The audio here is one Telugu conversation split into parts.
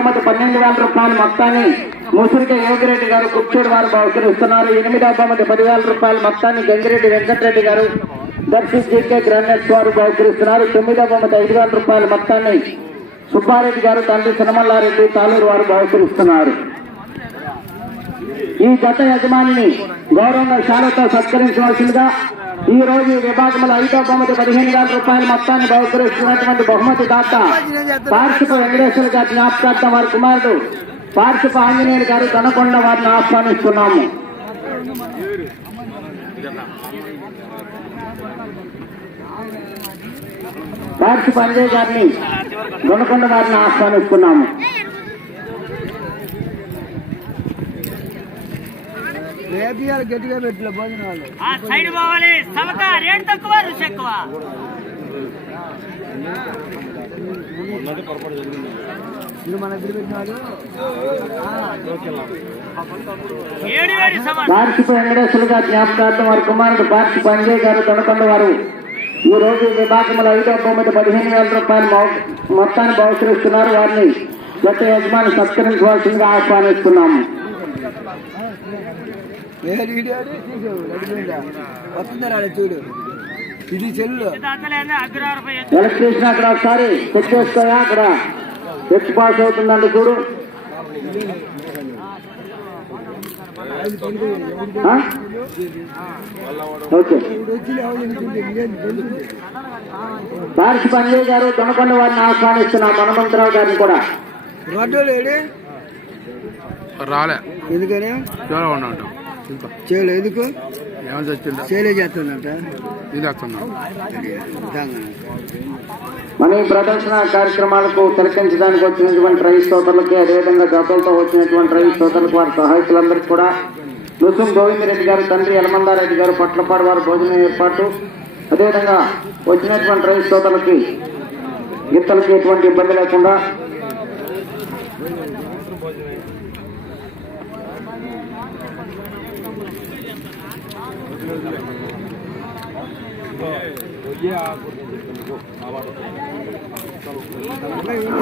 పన్నెండు వేల రూపాయల మొత్తాన్ని ముసురిక యోగిరెడ్డి గారు కుర్చోడు వారు బహుకరిస్తున్నారు. ఎనిమిదవ బహుమతి పదివేల రూపాయల మొత్తాన్ని గంగిరెడ్డి వెంకటరెడ్డి గారు దర్శి జీకే గ్రానైట్స్ వారు బహుకరిస్తున్నారు. తొమ్మిదవ బహుమతి ఐదు వేల రూపాయల మొత్తాన్ని సుబ్బారెడ్డి గారు తండ్రి సినమల్లారెడ్డి తాలూరు వారు బహుకరిస్తున్నారు. ఈ గత యజమానిని గౌరవంగా శాలతో సత్కరించవలసిందిగా ఈ రోజు ఈ విభాగంలో ఐదో బహుమతి పదిహేను వేల రూపాయల మొత్తాన్ని బహుకరిస్తున్నటువంటి బహుమతి దాత పార్షిప వెంకటేశ్వర గారి జ్ఞాపకార్థం వారి కుమారుడు పార్షిప ఆంజనేయులు గారు తనకొండ వారిని ఆహ్వానిస్తున్నాము. పార్షిప అంజయ్ గారిని గుణకొండ వారిని ఆహ్వానిస్తున్నాము. రేపియాలు గట్టిగా పెట్టలే భోజనాలు. ఆ సైడ్ పోవాలి. రేటు తక్కువ రుచి ఎక్కువ. ఇది మన దగ్గర పెట్టినాడు. ఏడు వేడి సమానం. పార్షిప వెంకటేశ్వర గారి జ్ఞాపకార్థం వారి కుమారుడు అంజయ్ గారు దొనకొండ వారు. ఈ రోజు విభాగంలో ఐదో బహుమతి పదిహేను వేల రూపాయలు మొత్తాన్ని బహుకరిస్తున్నారు. వారిని గత యజమాని సత్కరించవలసిందిగా ఆహ్వానిస్తున్నాము వస్తుందా రాడు చూడు. ఇది చెల్లు. అక్కడ ఒకసారి చెక్ చేసుకోయా అక్కడ. చెక్ పాస్ అవుతుందండి చూడు? ఓకే. పార్షిప అంజయ్ గారు దొనకొండ వారిని ఆహ్వానిస్తున్నాం హనుమంతరావు గారిని కూడా. రాలే. ఎందుకని? ఉన్నా ఉంటాం చేయలే ఎందుకు? ఏమైనా చచ్చిందా చేయలే చేస్తుందంట. ఇది వస్తున్నాం మన ఈ ప్రదర్శన కార్యక్రమాలకు తిలకించడానికి వచ్చినటువంటి రైతు సోదరులకి అదేవిధంగా జతలతో వచ్చినటువంటి రైతు సోదరులకు వారి సహాయకులందరికీ కూడా రుసుం గోవిందరెడ్డి గారు తండ్రి యలమందారెడ్డి గారు పట్లపాడు వారి భోజనం ఏర్పాటు. అదేవిధంగా వచ్చినటువంటి రైతు సోదరులకి గిత్తలకి ఎటువంటి ఇబ్బంది లేకుండా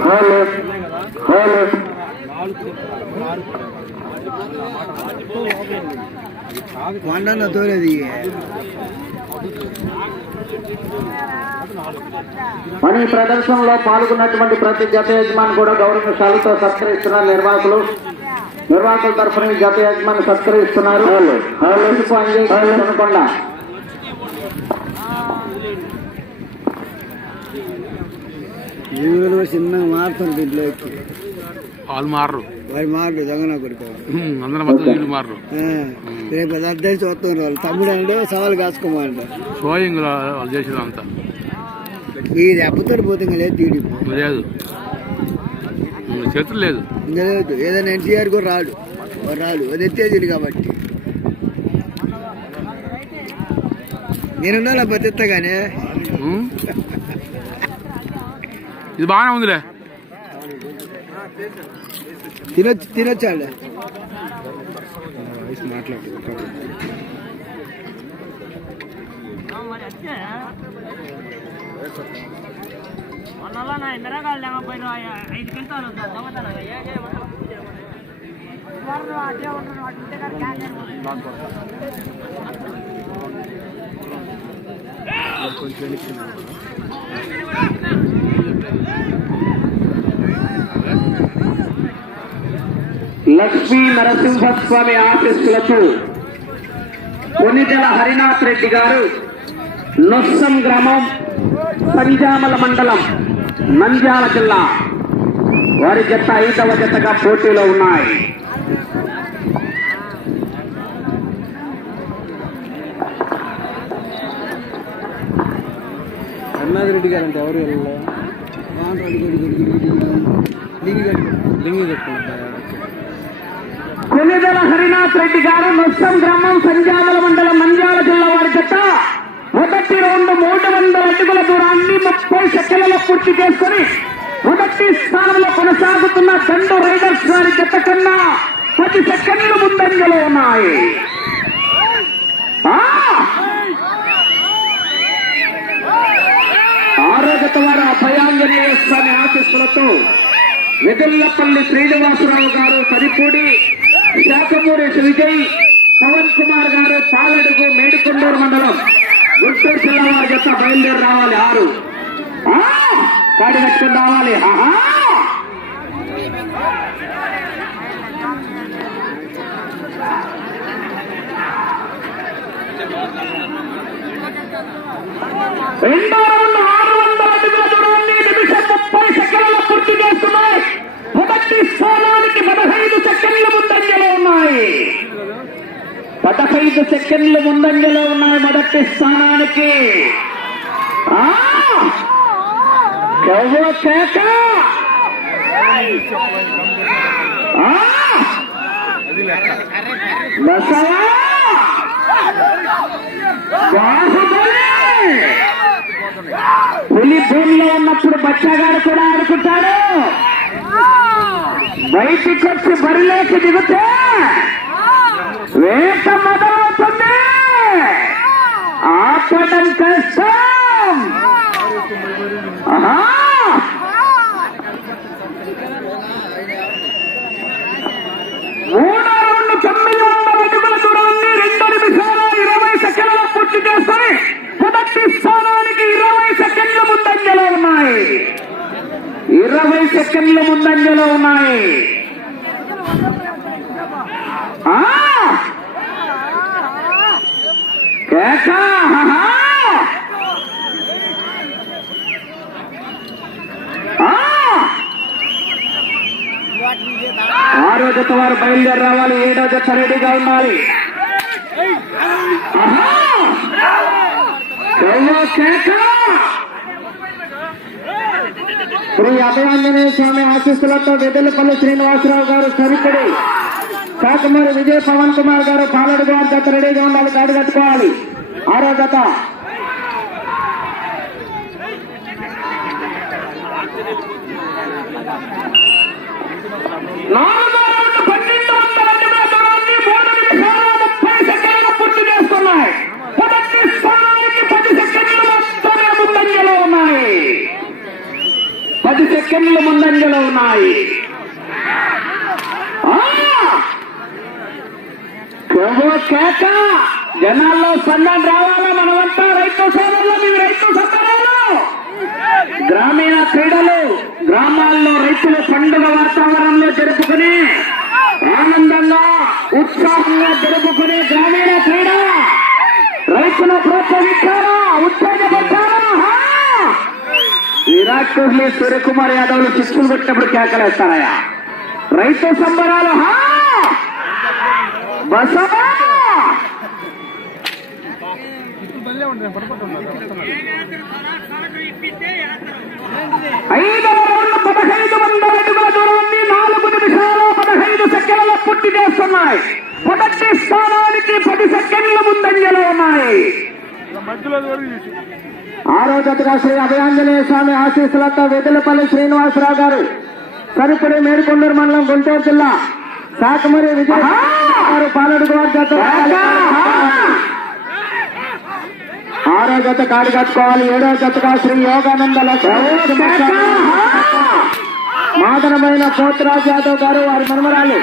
హలో హలో వండన్న తోలేది మన ఈ ప్రదర్శనలో పాల్గొన్నటువంటి ప్రతి జత యజమాని కూడా గౌరవశాలతో సత్కరిస్తున్నారు. నిర్వాహకులు నిర్వాహకుల తరఫున జత యజమాని సత్కరిస్తున్నారు. అనుకోండి జీవులు చిన్నగా మారుతారు దీంట్లో వాళ్ళు మారరు వారి మాటలు దొంగన హ్మ్, అందరం మొత్తం వీళ్ళు మారరు రేపు అర్థం చూస్తున్నారు వాళ్ళు. తమ్ముడు అంటే సవాలు కాసుకోమంట. షోయింగ్ వాళ్ళు చేసేది అంతా. ఇది అప్పుతాడు పోతే ఇంకా లేదు తీడి. లేదు. చేతులు లేదు. లేదు. ఏదైనా ఎన్టీఆర్ కూడా రాడు. రాడు. అది ఎత్తేది కాబట్టి. నేనున్నా నా హ్మ్? ఇది బాగానే ఉందిలే తినొచ్చు తినొచ్చాడు మరి అంతే లక్ష్మీ నరసింహస్వామి ఆఫీసులకు కొనిదెల హరినాథ్ రెడ్డి గారు నొస్సం గ్రామం పంజామల మండలం నంద్యాల జిల్లా. వారి జత ఐదవ జతగా పోటీలో ఉన్నాయి. అన్నాథ్ రెడ్డి గారు అంటే ఎవరు వెళ్ళలేదు కొనిదెల హరినాథ్ రెడ్డి గారు మొత్తం గ్రామం సంజామల మండలం మంజాల జిల్లా వారి జత మొదటి రౌండ్ మూడు వందల అడుగుల దూరాన్ని ముప్పై సెకండ్లలో పూర్తి చేసుకుని మొదటి స్థానంలో కొనసాగుతున్న రెండు రైడర్స్ వారి చెత్త కన్నా పది సెకండ్లు ముందంజలో ఉన్నాయి ఆ! ఆరో వారు అభయాంజనేయ స్వామి ఆశీస్సులతో వెదల్లపల్లి శ్రీనివాసరావు గారు సరిపూడి శాఖమూరి విజయ్ పవన్ కుమార్ గారు పాలడుగు మేడికొండూరు మండలం గుంటూరు జిల్లా వారి యొక్క బయలుదేరి రావాలి ఆరు. ఆ, గాడి కట్టుకుని రావాలి. రెండో మొదటి స్థానానికి పదహైదు సెకండ్ల ముందంజలో ఉన్నాయి. పదహైదు సెకండ్లు ముందంజలో ఉన్నాయి మొదటి స్థానానికి. కేక! బసవా! పులి భూమిలో ఉన్నప్పుడు బచ్చగాడు కూడా ఆడుకుంటాడు. బయటికొచ్చి బరిలోకి దిగితే వేట మొదలవుతుంది ఆపడం కష్టం ఆహా! మూడో రౌండ్ తొమ్మిది వందల అడుగుల దూరాన్ని రెండు నిమిషాల ఇరవై సెకండ్ల పూర్తి చేసుకొని మొదటి స్థానానికి ఇరవై సెకండ్ల ముందంజలో ఉన్నాయి ఇరవై సెకండ్ల ముందంజలో ఉన్నాయి. ఆరో జత వారు బయలుదేరి రావాలి ఏడో జత రెడీగా ఉండాలి? ఆహా! కేక! శ్రీ అభయాంజనేయ స్వామి ఆశీస్సులతో వెదలపల్లి శ్రీనివాసరావు గారు సరిపడి కాకమూరి విజయ్ పవన్ కుమార్ గారు పాలడు గారి జత రెడీగా ఉండాలి గాడి కట్టుకోవాలి. ఆరో జత. నాలుగో పది సెకండ్లు ముందంజలో ఉన్నాయి. కేక! జనాల్లో సంఘం రావాలా? మనమంతా రైతు సోదరులు మీ రైతు సోదరులు! గ్రామీణ క్రీడలు గ్రామాల్లో రైతుల పండుగ వాతావరణంలో జరుపుకుని ఆనందంగా ఉత్సాహంగా జరుపుకునే గ్రామీణ క్రీడ! రైతుల ప్రోత్సహించారా? ఉత్తేజ విరాట్ కోహ్లీ సూర్యకుమార్ యాదవ్లు సిక్స్లు కొట్టినప్పుడు కేకలేస్తారయ్యా రైతు సంబరాలు హా! బసవా! ఐదవ రౌండ్ పదహైదు వందల అడుగుల దూరాన్ని నాలుగు నిమిషాలు పదహైదు సెకండ్ల పూర్తి చేస్తున్నాయి. మొదటి స్థానానికి పది సెకండ్ల ముందంజలో ఉన్నాయి. ఆరో జతగా శ్రీ అభయాంజనేయ స్వామి ఆశీస్సులతో వెదలపల్లి శ్రీనివాసరావు గారు సరిపడి మేడుకొండూరు మండలం గుంటూరు జిల్లా శాఖమరి విజయ గారు పాలడు ఆరో జత కాడి కట్టుకోవాలి. ఏడో జతగా శ్రీ యోగానంద మాదనమైన పోతురాజ్ యాదవ్ గారు వారి మనమరాలు.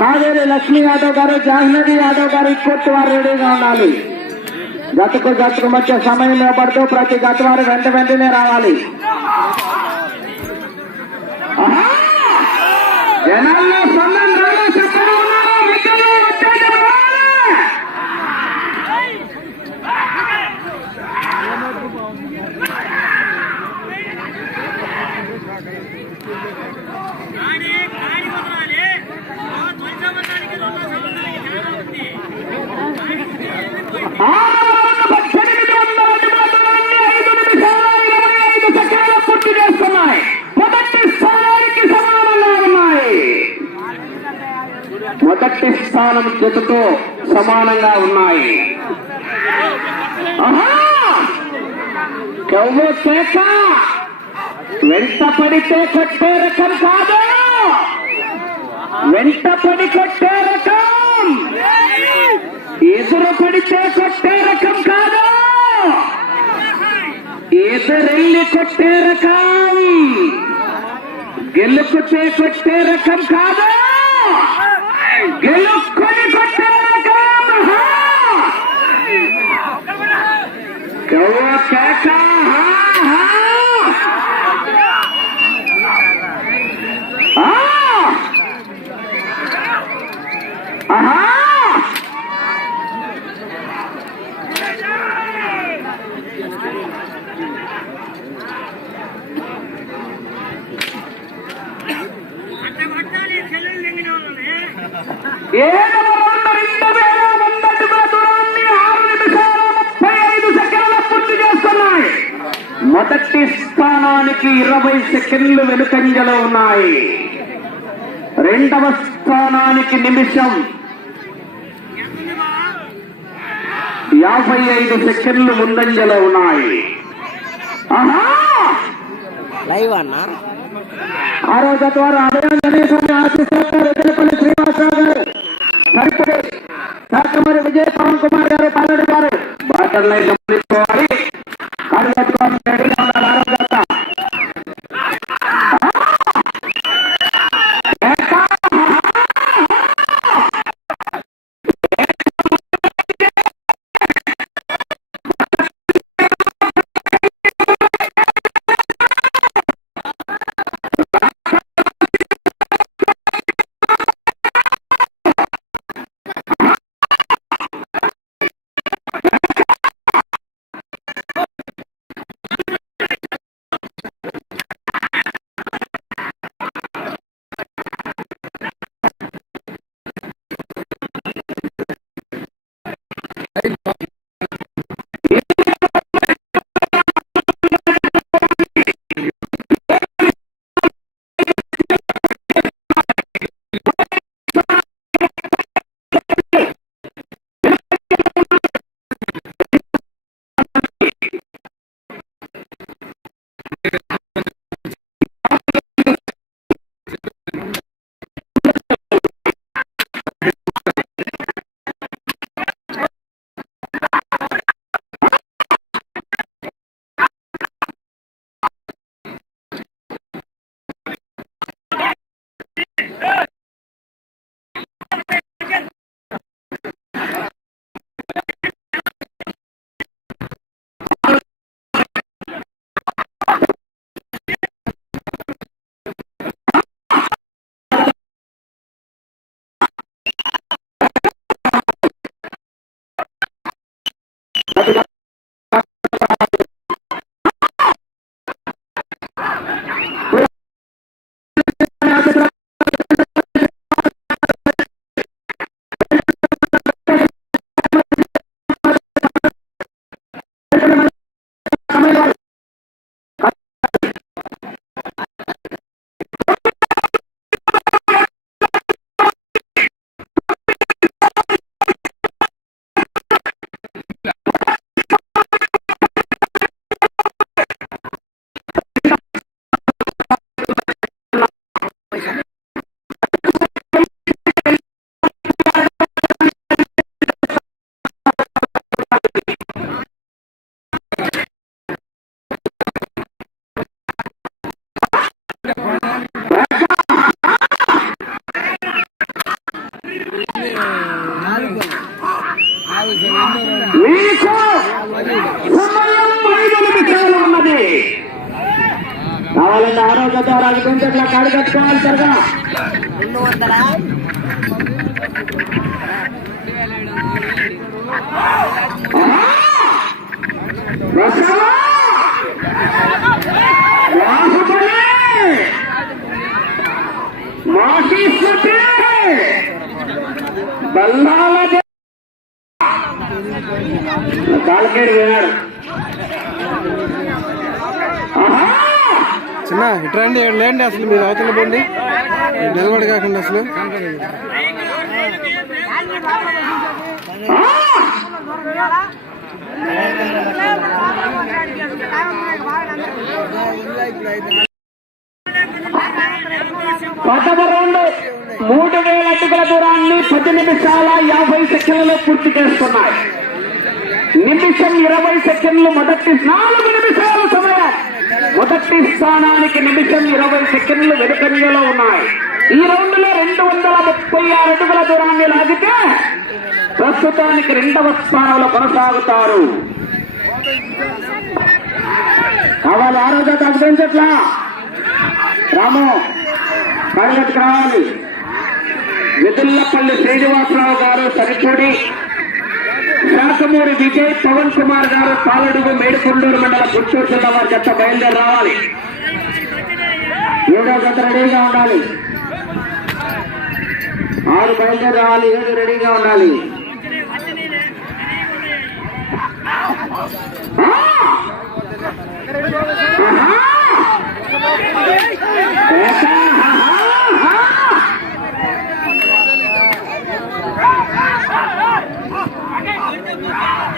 కావేరి లక్ష్మీ యాదవ్ గారు జాహ్నవి యాదవ్ గారు ఇక్కొట్టు వారు రెడీగా ఉండాలి. గతకు గతకు మధ్య సమయం పడుతూ ప్రతి గత వారు వెంట వెంటనే రావాలి. ఆహా! జనాల్లో సొంతం రాలే మొదటి స్థానం జతతో సమానంగా ఉన్నాయి. ఆహా! కెవ్వు వెంటపడితే వెంట పడితే కొట్టే రకం కాదు! వెంట పడి కొట్టే రకం! ఎదురు పడితే కొట్టే రకం కాదు! ఎదురెళ్ళి కొట్టే రకం! గెలుకుతే కొట్టే రకం కాదు! గెలుక్కొని కొట్టే రకం హా! గవ్వ కేక హా, హా! ఆ! ఆహా! అట్లా కొట్టాలి చెల్లెలు దిగిన వాళ్ళని ఏడవ రౌండ్ రెండు వేల వంద అడుగుల దూరాన్ని ఆరు నిమిషాల ముప్పై ఐదు సెకండ్ల పూర్తి చేస్తున్నాయి మొదటి స్థానానికి ఇరవై సెకండ్లు వెనుకంజలో ఉన్నాయి రెండవ స్థానానికి నిమిషం. యాభై ఐదు సెకండ్లు ముందంజలో ఉన్నాయి. లైవ్ అన్నా. ఆరోగ్య ద్వారా అభయం గణేశాన్ని ఆశిస్తారు ఎద్దలపల్లి శ్రీనివాసరావు గారు సరిపడి శాఖమరి విజయ్ పవన్ కుమార్ గారు పాలన గారు బాటర్లై గమనించుకోవాలి కార్యక్రమం కొంచెం ఇట్లా కాడి కట్టుకోవాలి సరదా రెండు బల్లాల కాలకేడు చిన్న ఇట్రండి లేండి అసలు మీరు అవతల పోండి. నిలబడి కాకుండా అసలు. మూడు వేల అటుకుల దూరాన్ని పది నిమిషాల యాభై సెకండ్లలో పూర్తి చేస్తున్నాయి. నిమిషం ఇరవై సెకండ్లు మొదటి నాలుగు నిమిషాలు సమయం మొదటి స్థానానికి నిమిషం ఇరవై సెకండ్లు వెనుకంజలో ఉన్నాయి. ఈ రౌండ్లో రెండు వందల ముప్పై ఆరు అడుగుల దూరాన్ని లాగితే ప్రస్తుతానికి రెండవ స్థానంలో కొనసాగుతారు. కావాలి ఆరోగ్య తగ్గించట్లా రాము కడగట్టుకు రావాలి మిదుల్లపల్లి శ్రీనివాసరావు గారు సరిచూడి. శాఖమూరి విజయ్ పవన్ కుమార్ గారు పాలడుగు మేడుకొండూరు మండల గుంటూరు జిల్లా వారి చెత్త బయలుదేరి రావాలి. ఏడో జత రెడీగా ఉండాలి. ఆరు బయలుదేరి రావాలి. ఏడు రెడీగా ఉండాలి. ఆహా! ఆహా!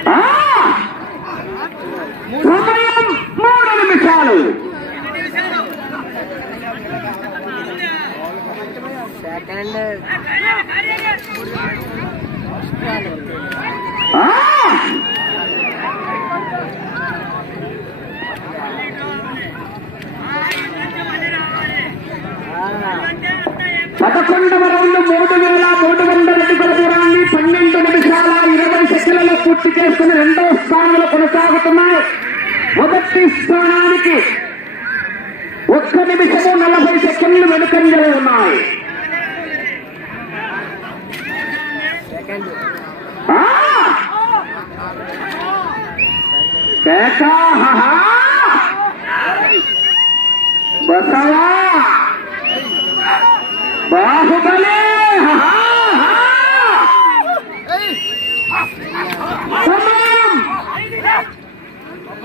ఆ! సమయం మూడు నిమిషాలు పదకొండవ రౌండ్ మూడు వేల మూడు వందల అడుగుల దూరాన్ని పన్నెండు నిమిషాల ఇరవై సెకండ్లలో పూర్తి చేసుకుని రెండవ స్థానంలో కొనసాగుతున్నాయి. మొదటి స్థానానికి ఒక్క నిమిషము నలభై సెకండ్లు వెనుకంజలు ఉన్నాయి సెకండ్ ఆ! కేకా హహా! బసవా బాహుబలి హహా! సమయం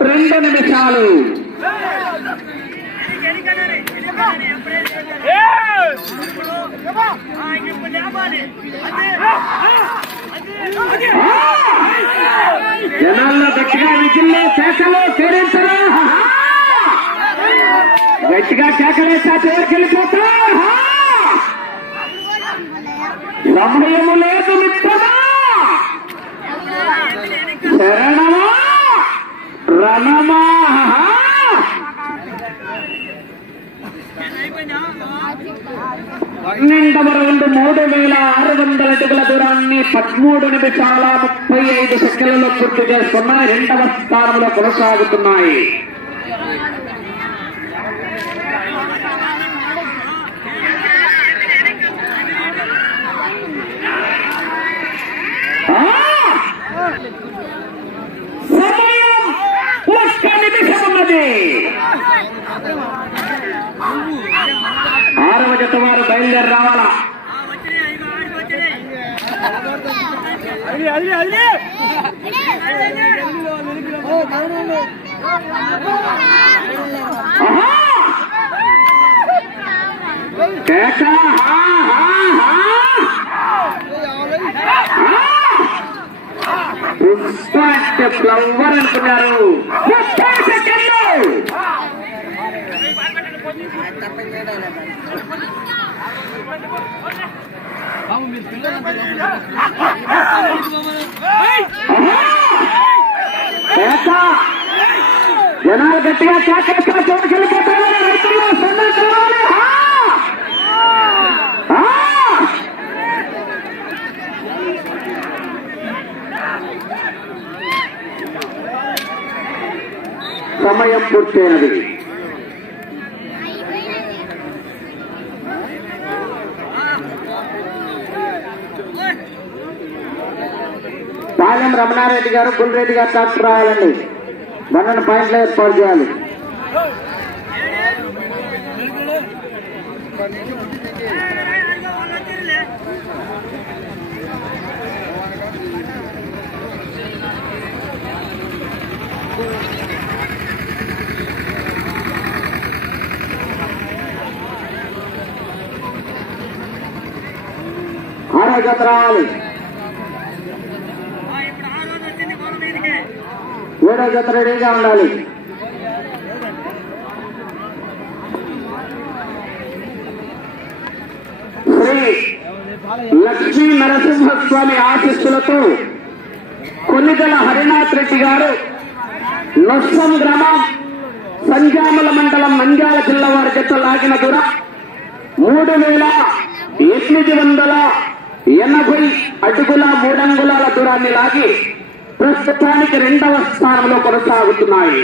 రెండు నిమిషాలు జనాల్లో గట్టిగా విజిల్లో కేకలు కేరించరా హహా! గట్టిగా కేకలేసా చివరికి వెళ్ళిపోతా హా! సమయము లేదు మిత్రమా శరణమా రణమా హా! పన్నెండవ రౌండ్ మూడు వేల ఆరు వందల స్థానాన్ని పదమూడు నిమిషాల ముప్పై ఐదు సెకండ్లలో పూర్తి చేసుకున్నాయి రెండవ స్థానంలో కొనసాగుతున్నాయి ఆ! సమయం ఒక్క నిమిషం ఉన్నది ఆరవ జత వారు బయలుదేరి రావాలా ఆహా! కేక! హా, హా, పుష్ప అంటే ఫ్లవర్ అనుకున్నారు ముప్పై సెకండ్లు జనాలు గట్టిగా కేకేస్తా చోటుకెళ్ళిపోతారు సమయం పూర్తయినది. పాలెం రమణారెడ్డి గారు గుల్రెడ్డి గారు డాక్టర్ రావాలండి పన్నెండు పాయింట్లు ఏర్పాటు చేయాలి. ఆరోగ్యత రావాలి ఏడో జత రెడీగా ఉండాలి. శ్రీ లక్ష్మీ నరసింహస్వామి ఆశిస్సులతో కొన్నిగల హరినాథ్ రెడ్డి గారు నొస్సం గ్రామం సంజామల మండలం మంజాల జిల్లా వారి జత లాగిన దూరం మూడు వేల ఎనిమిది వందల ఎనభై అడుగుల మూడంగుళాల దూరాన్ని లాగి ప్రస్తుతానికి రెండవ స్థానంలో కొనసాగుతున్నాయి.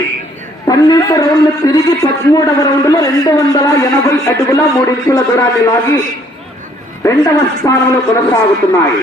పన్నెండు రౌండ్లు తిరిగి పదమూడవ రౌండ్లో రెండు వందల ఎనభై అడుగుల మూడించుల దూరాన్ని లాగి రెండవ స్థానంలో కొనసాగుతున్నాయి.